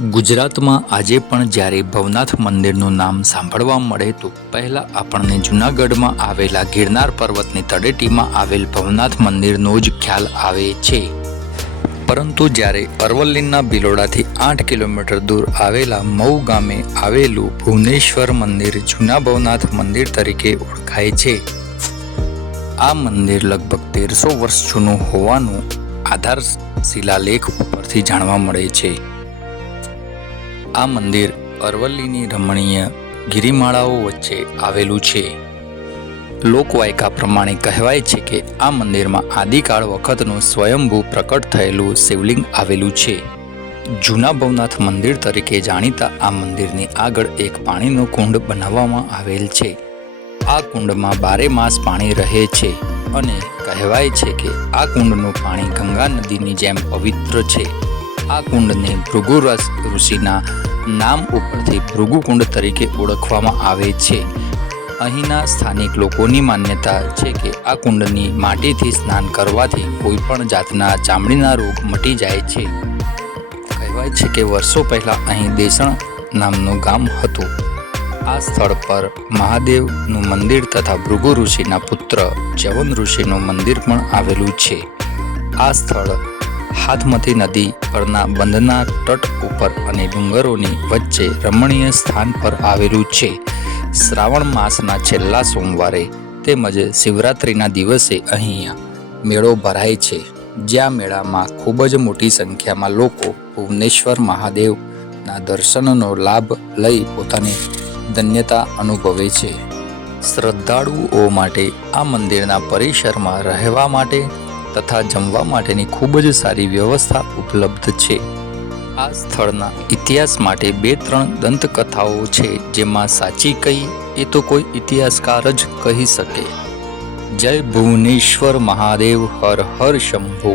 ગુજરાતમાં આજે પણ જ્યારે ભવનાથ મંદિરનું નામ સાંભળવા મળે તો પહેલાં આપણને જૂનાગઢમાં આવેલા ગિરનાર પર્વતની તળેટીમાં આવેલ ભવનાથ મંદિરનો જ ખ્યાલ આવે છે. પરંતુ જ્યારે અરવલ્લીના બિલોડાથી આઠ કિલોમીટર દૂર આવેલા મઉ ગામે આવેલું ભુવનેશ્વર મંદિર જૂના ભવનાથ મંદિર તરીકે ઓળખાય છે. આ મંદિર લગભગ તેરસો વર્ષ જૂનું હોવાનું આધાર શિલાલેખ ઉપરથી જાણવા મળે છે. આ મંદિર અરવલ્લીની રમણીય ગિરિમાળાઓ વચ્ચે આવેલું છે. લોકવાયકા પ્રમાણે કહેવાય છે કે આ મંદિરમાં આદિકાળ વખતનું સ્વયંભૂ પ્રકટ થયેલું શિવલિંગ આવેલું છે. જૂના ભવનાથ મંદિર તરીકે જાણીતા આ મંદિરની આગળ એક પાણીનો કુંડ બનાવવામાં આવેલ છે. આ કુંડમાં બારે માસ પાણી રહે છે અને કહેવાય છે કે આ કુંડનું પાણી ગંગા નદીની જેમ પવિત્ર છે. આ કુંડને ભૃગુ રસ ઋષિના નામ ઉપરથી ભૃગુકુંડ તરીકે ઓળખવામાં આવે છે. અહીંના સ્થાનિક લોકોની માન્યતા છે કે આ કુંડની માટીથી સ્નાન કરવાથી કોઈ પણ જાતના ચામડીના રોગ મટી જાય છે. કહેવાય છે કે વર્ષો પહેલાં અહીં દેસણ નામનું ગામ હતું. આ સ્થળ પર મહાદેવનું મંદિર તથા ભૃગુ ઋષિના પુત્ર જવન ઋષિનું મંદિર પણ આવેલું છે. આ સ્થળ હાથમતી નદી પરના બંધના તટ ઉપર અને ડુંગરોની વચ્ચે રમણીય સ્થાન પર આવેલું છે. શ્રાવણ માસના છેલ્લા સોમવારે તેમજ શિવરાત્રિના દિવસે અહીંયા મેળો ભરાય છે. જ્યાં મેળામાં ખૂબ જ મોટી સંખ્યામાં લોકો ભુવનેશ્વર મહાદેવના દર્શનનો લાભ લઈ પોતાની ધન્યતા અનુભવે છે. શ્રદ્ધાળુઓ માટે આ મંદિરના પરિસરમાં રહેવા માટે તથા જમવા માટેની ખૂબ જ સારી વ્યવસ્થા ઉપલબ્ધ છે. આ સ્થળના ઇતિહાસ માટે બે ત્રણ દંતકથાઓ છે જેમાં સાચી કહી એ તો કોઈ ઇતિહાસકાર જ કહી શકે. જય ભુવનેશ્વર મહાદેવ હર હર શંભુ.